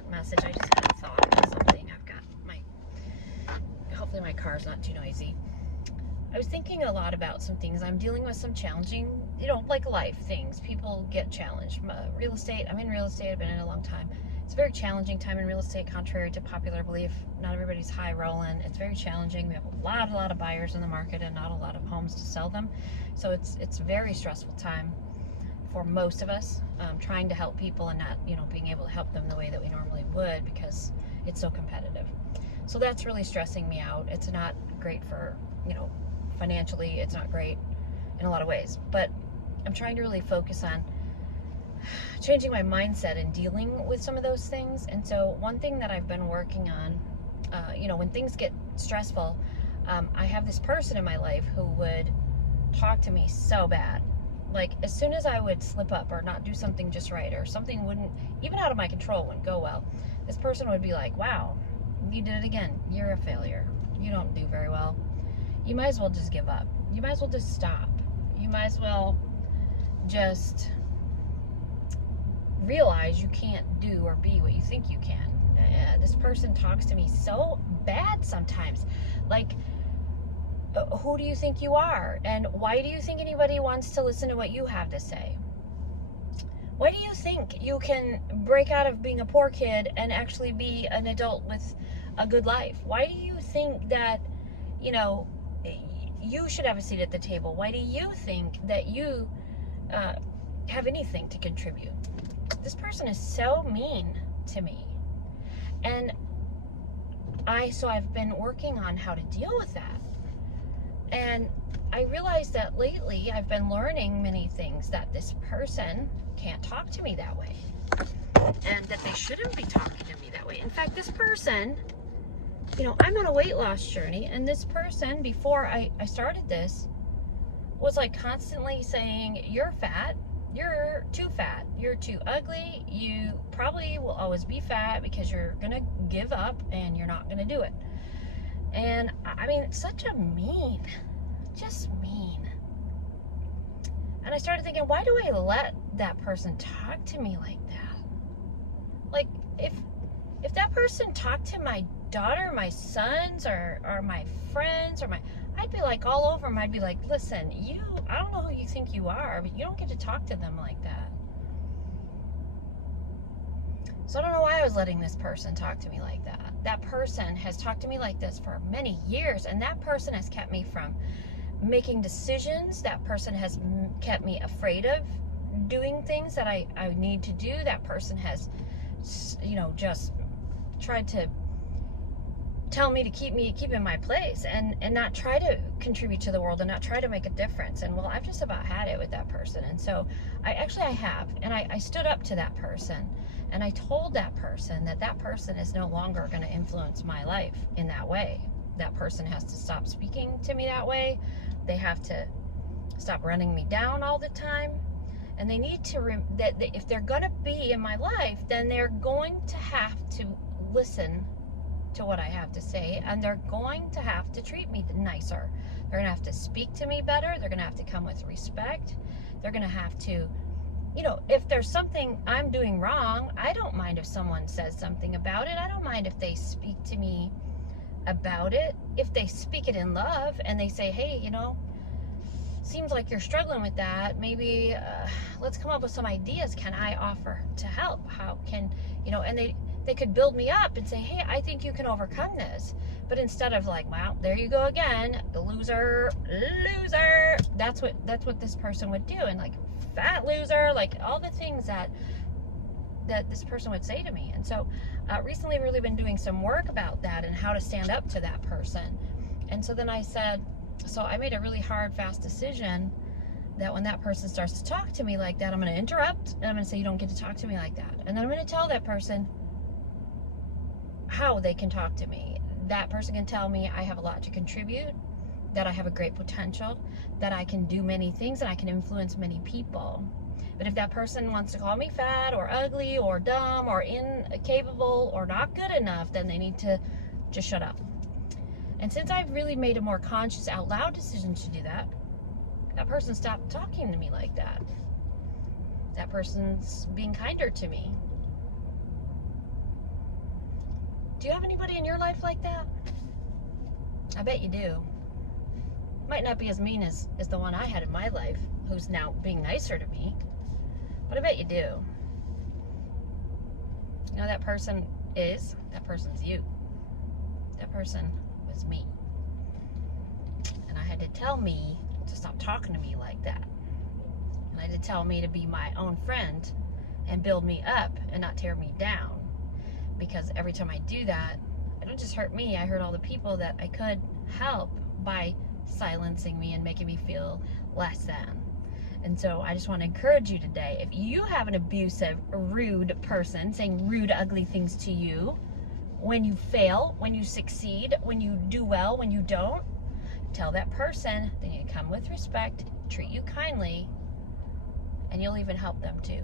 short message. I just had a thought about something. Hopefully my car's not too noisy. I was thinking a lot about some things. I'm dealing with some challenging, like life things. People get challenged. Real estate, I'm in real estate. I've been in it a long time. It's a very challenging time in real estate, contrary to popular belief. Not everybody's high rolling. It's very challenging. We have a lot of buyers in the market and not a lot of homes to sell them. So it's a very stressful time for most of us, trying to help people and not, being able to help them the way that we normally would because it's so competitive. So that's really stressing me out. It's not great for, financially, it's not great in a lot of ways. But I'm trying to really focus on changing my mindset and dealing with some of those things. And so one thing that I've been working on, when things get stressful, I have this person in my life who would talk to me so bad. Like, as soon as I would slip up or not do something just right, or something wouldn't, even out of my control, wouldn't go well, this person would be like, wow, you did it again. You're a failure. You don't do very well. You might as well just give up. You might as well just stop. You might as well just realize you can't do or be what you think you can. This person talks to me so bad sometimes. Like, who do you think you are? And why do you think anybody wants to listen to what you have to say? Why do you think you can break out of being a poor kid and actually be an adult with a good life? Why do you think that, you should have a seat at the table? Why do you think that you have anything to contribute? This person is so mean to me. And I've been working on how to deal with that. And I realized that lately I've been learning many things, that this person can't talk to me that way. And that they shouldn't be talking to me that way. In fact, this person, I'm on a weight loss journey, and this person, before I started this, was like constantly saying, you're fat, you're too fat, you're too ugly, you probably will always be fat because you're gonna give up and you're not gonna do it. And I mean, it's such a just mean. And I started thinking, why do I let that person talk to me like that? Like, if that person talked to my daughter, my sons, or my friends, I'd be like all over them. I'd be like, listen, I don't know who you think you are, but you don't get to talk to them like that. So I don't know why I was letting this person talk to me like that. That person has talked to me like this for many years, and that person has kept me from making decisions. That person has kept me afraid of doing things that I need to do. That person has, just tried to tell me to keep in my place and not try to contribute to the world and not try to make a difference. And I've just about had it with that person. And so I have, and I stood up to that person, and I told that person that person is no longer going to influence my life in that way. That person has to stop speaking to me that way. They have to stop running me down all the time. And they need to, if they're going to be in my life, then they're going to have to listen to what I have to say, and they're going to have to treat me nicer. They're going to have to speak to me better. They're going to have to come with respect. They're going to have to, if there's something I'm doing wrong, I don't mind if someone says something about it. I don't mind if they speak to me about it. If they speak it in love and they say, hey, seems like you're struggling with that. Maybe let's come up with some ideas. Can I offer to help? How can, and they could build me up and say, hey, I think you can overcome this. But instead of like, wow, there you go again, the loser. That's what this person would do. And like, fat loser, like all the things that this person would say to me. And so recently I've really been doing some work about that and how to stand up to that person. And so then I made a really hard, fast decision that when that person starts to talk to me like that, I'm going to interrupt and I'm going to say, you don't get to talk to me like that. And then I'm going to tell that person how they can talk to me. That person can tell me I have a lot to contribute, that I have a great potential, that I can do many things, and I can influence many people. But if that person wants to call me fat or ugly or dumb or incapable or not good enough, then they need to just shut up. And since I've really made a more conscious, out loud decision to do that, that person stopped talking to me like that. That person's being kinder to me. Do you have anybody in your life like that? I bet you do. Might not be as mean as the one I had in my life, who's now being nicer to me. But I bet you do. You know, that person's you. That person was me. And I had to tell me to stop talking to me like that. And I had to tell me to be my own friend and build me up and not tear me down. Because every time I do that, it don't just hurt me, I hurt all the people that I could help by silencing me and making me feel less than. And so I just want to encourage you today, if you have an abusive, rude person saying rude, ugly things to you, when you fail, when you succeed, when you do well, when you don't, tell that person they need to come with respect, treat you kindly, and you'll even help them too.